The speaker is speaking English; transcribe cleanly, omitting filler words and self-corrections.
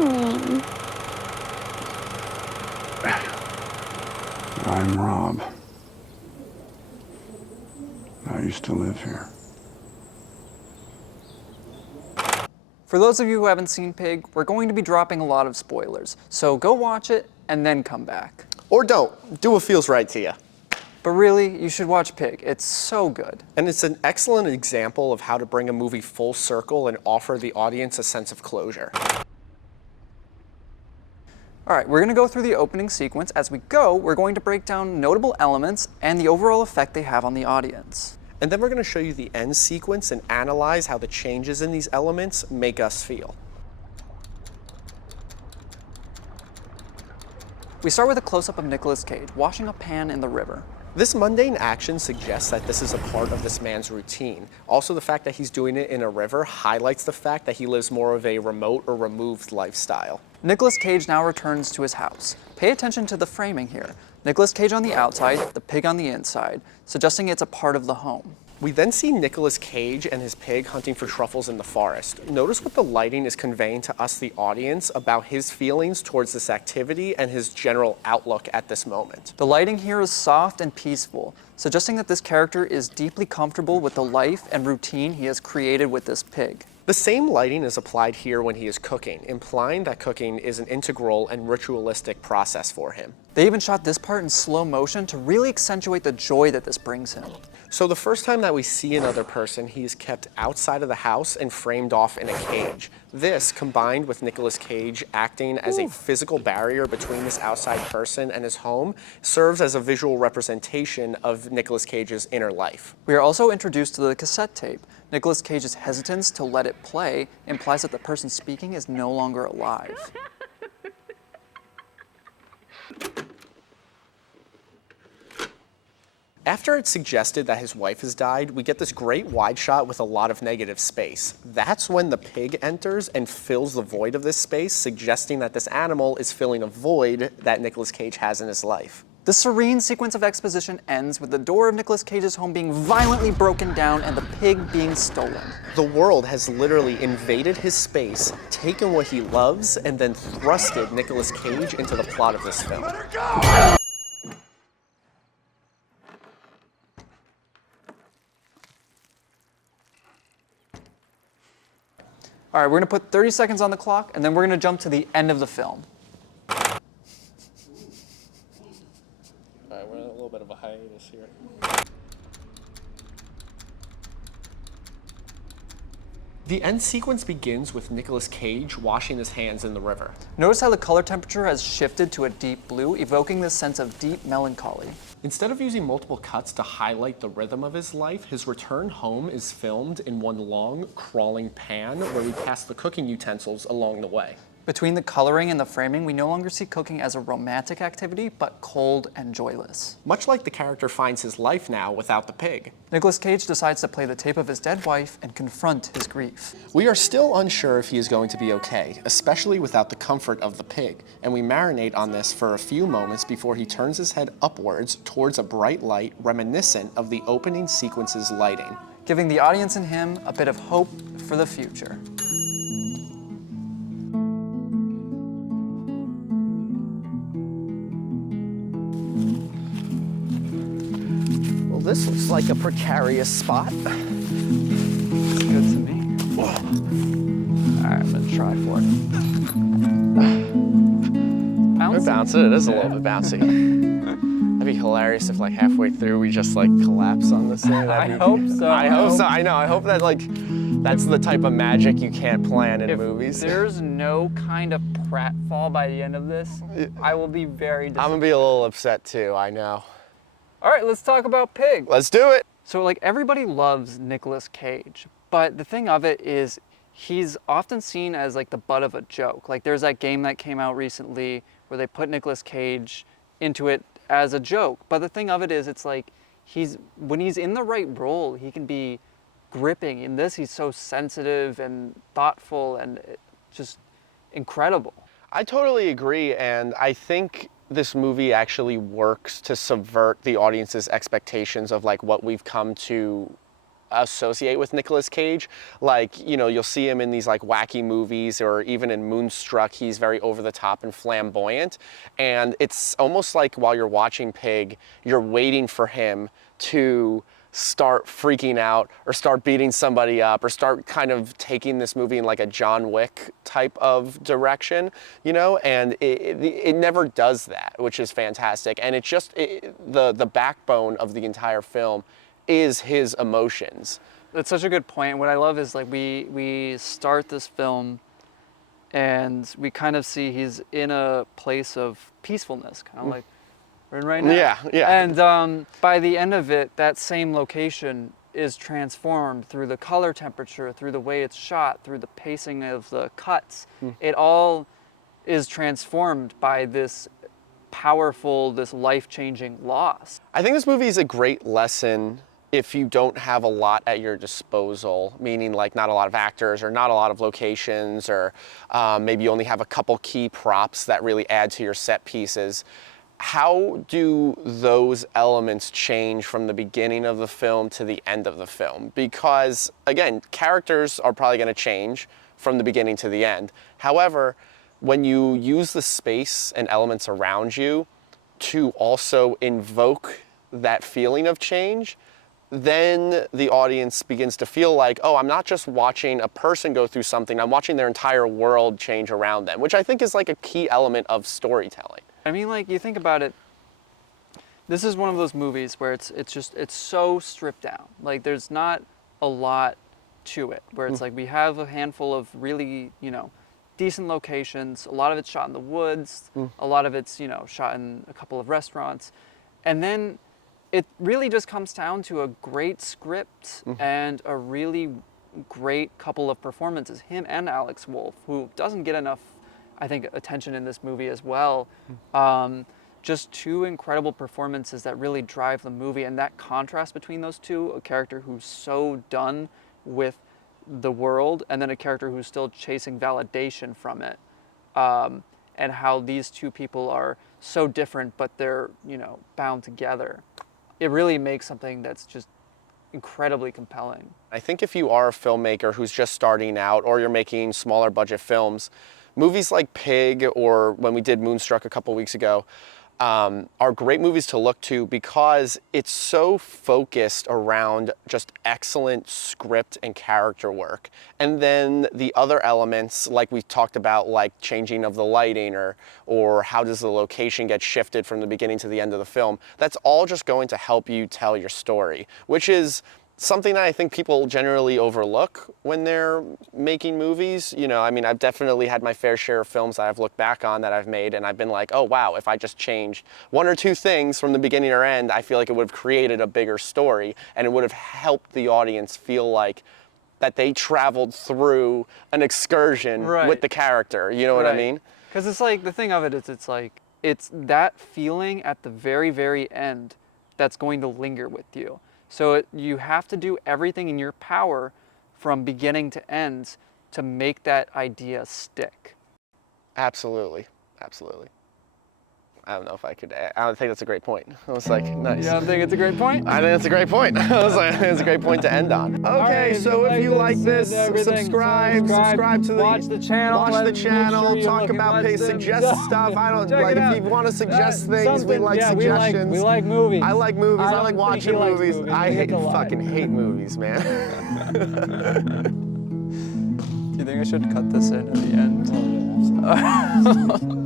coming? I'm Rob. I used to live here. For those of you who haven't seen Pig, we're going to be dropping a lot of spoilers, so go watch it and then come back. Or don't. Do what feels right to you. But really, you should watch Pig. It's so good. And it's an excellent example of how to bring a movie full circle and offer the audience a sense of closure. All right, we're going to go through the opening sequence. As we go, we're going to break down notable elements and the overall effect they have on the audience. And then we're going to show you the end sequence and analyze how the changes in these elements make us feel. We start with a close-up of Nicolas Cage washing a pan in the river. This mundane action suggests that this is a part of this man's routine. Also, the fact that he's doing it in a river highlights the fact that he lives more of a remote or removed lifestyle. Nicolas Cage now returns to his house. Pay attention to the framing here. Nicolas Cage on the outside, the pig on the inside, suggesting it's a part of the home. We then see Nicolas Cage and his pig hunting for truffles in the forest. Notice what the lighting is conveying to us, the audience, about his feelings towards this activity and his general outlook at this moment. The lighting here is soft and peaceful, suggesting that this character is deeply comfortable with the life and routine he has created with this pig. The same lighting is applied here when he is cooking, implying that cooking is an integral and ritualistic process for him. They even shot this part in slow motion to really accentuate the joy that this brings him. So the first time that we see another person, he is kept outside of the house and framed off in a cage. This, combined with Nicolas Cage acting as a physical barrier between this outside person and his home, serves as a visual representation of Nicolas Cage's inner life. We are also introduced to the cassette tape. Nicolas Cage's hesitance to let it play implies that the person speaking is no longer alive. After it's suggested that his wife has died, we get this great wide shot with a lot of negative space. That's when the pig enters and fills the void of this space, suggesting that this animal is filling a void that Nicolas Cage has in his life. The serene sequence of exposition ends with the door of Nicolas Cage's home being violently broken down and the pig being stolen. The world has literally invaded his space, taken what he loves, and then thrusted Nicolas Cage into the plot of this film. All right, we're gonna put 30 seconds on the clock, and then we're gonna jump to the end of the film. All right, we're in a little bit of a hiatus here. The end sequence begins with Nicolas Cage washing his hands in the river. Notice how the color temperature has shifted to a deep blue, evoking this sense of deep melancholy. Instead of using multiple cuts to highlight the rhythm of his life, his return home is filmed in one long, crawling pan where we pass the cooking utensils along the way. Between the coloring and the framing, we no longer see cooking as a romantic activity, but cold and joyless. Much like the character finds his life now without the pig. Nicolas Cage decides to play the tape of his dead wife and confront his grief. We are still unsure if he is going to be okay, especially without the comfort of the pig, and we marinate on this for a few moments before he turns his head upwards towards a bright light reminiscent of the opening sequence's lighting, giving the audience and him a bit of hope for the future. Well, this looks like a precarious spot. It's good to me. Whoa. All right, I'm gonna try for it. We're bouncing. It is a little bit bouncy. That'd be hilarious if like halfway through we just like collapse on this thing. I hope so. I hope so. I know. I hope that like that's the type of magic you can't plan in movies. If there's no kind of pratfall by the end of this, I will be very disappointed. I'm gonna be a little upset too. I know. All right, let's talk about Pig. Let's do it. So like everybody loves Nicolas Cage, but the thing of it is he's often seen as like the butt of a joke. Like there's that game that came out recently where they put Nicolas Cage into it as a joke. But the thing of it is it's like when he's in the right role, he can be gripping. In this, he's so sensitive and thoughtful and just incredible. I totally agree, and I think this movie actually works to subvert the audience's expectations of like what we've come to associate with Nicolas Cage. Like, you know, you'll see him in these like wacky movies, or even in Moonstruck, he's very over the top and flamboyant. And it's almost like while you're watching Pig, you're waiting for him to start freaking out or start beating somebody up or start kind of taking this movie in like a John Wick type of direction, you know, and it never does that, which is fantastic. And it's just the backbone of the entire film is his emotions. That's such a good point. What I love is like we start this film and we kind of see he's in a place of peacefulness, kind of like we're in right now. Yeah, yeah. And by the end of it, that same location is transformed through the color temperature, through the way it's shot, through the pacing of the cuts. It all is transformed by this powerful, this life-changing loss. I think this movie is a great lesson if you don't have a lot at your disposal, meaning like not a lot of actors or not a lot of locations, or maybe you only have a couple key props that really add to your set pieces. How do those elements change from the beginning of the film to the end of the film? Because again, characters are probably going to change from the beginning to the end. However, when you use the space and elements around you to also invoke that feeling of change, then the audience begins to feel like, oh, I'm not just watching a person go through something, I'm watching their entire world change around them, which I think is like a key element of storytelling. I mean, like, you think about it, this is one of those movies where it's so stripped down. Like, there's not a lot to it, where it's like we have a handful of really, you know, decent locations. A lot of it's shot in the woods. A lot of it's, you know, shot in a couple of restaurants. And then it really just comes down to a great script and a really great couple of performances. Him and Alex Wolff, who doesn't get enough, I think, attention in this movie as well. Just two incredible performances that really drive the movie, and that contrast between those two, a character who's so done with the world and then a character who's still chasing validation from it, and how these two people are so different but they're, you know, bound together. It really makes something that's just incredibly compelling. I think if you are a filmmaker who's just starting out, or you're making smaller budget films, movies like Pig, or when we did Moonstruck a couple weeks ago, are great movies to look to because it's so focused around just excellent script and character work. And then the other elements, like we talked about, like changing of the lighting, or how does the location get shifted from the beginning to the end of the film, that's all just going to help you tell your story, which is something that I think people generally overlook when they're making movies. You know, I mean, I've definitely had my fair share of films that I've looked back on that I've made, and I've been like, oh wow, if I just changed one or two things from the beginning or end, I feel like it would have created a bigger story, and it would have helped the audience feel like that they traveled through an excursion with the character. You know what I mean? Because it's like, the thing of it is, it's like, it's that feeling at the very, very end that's going to linger with you. So you have to do everything in your power from beginning to end to make that idea stick. Absolutely, absolutely. I don't know if I could add. I don't think that's a great point. I was like, nice. You don't think it's a great point? I think that's a great point. I was like, it's a great point to end on. Okay, right, so if you like this, subscribe to the watch the channel, talk about Cayce, suggest stuff. I don't like if you want to suggest things. We like suggestions. We like movies. I like movies. I like watching movies. I fucking hate movies, man. Do you think I should cut this in at the end?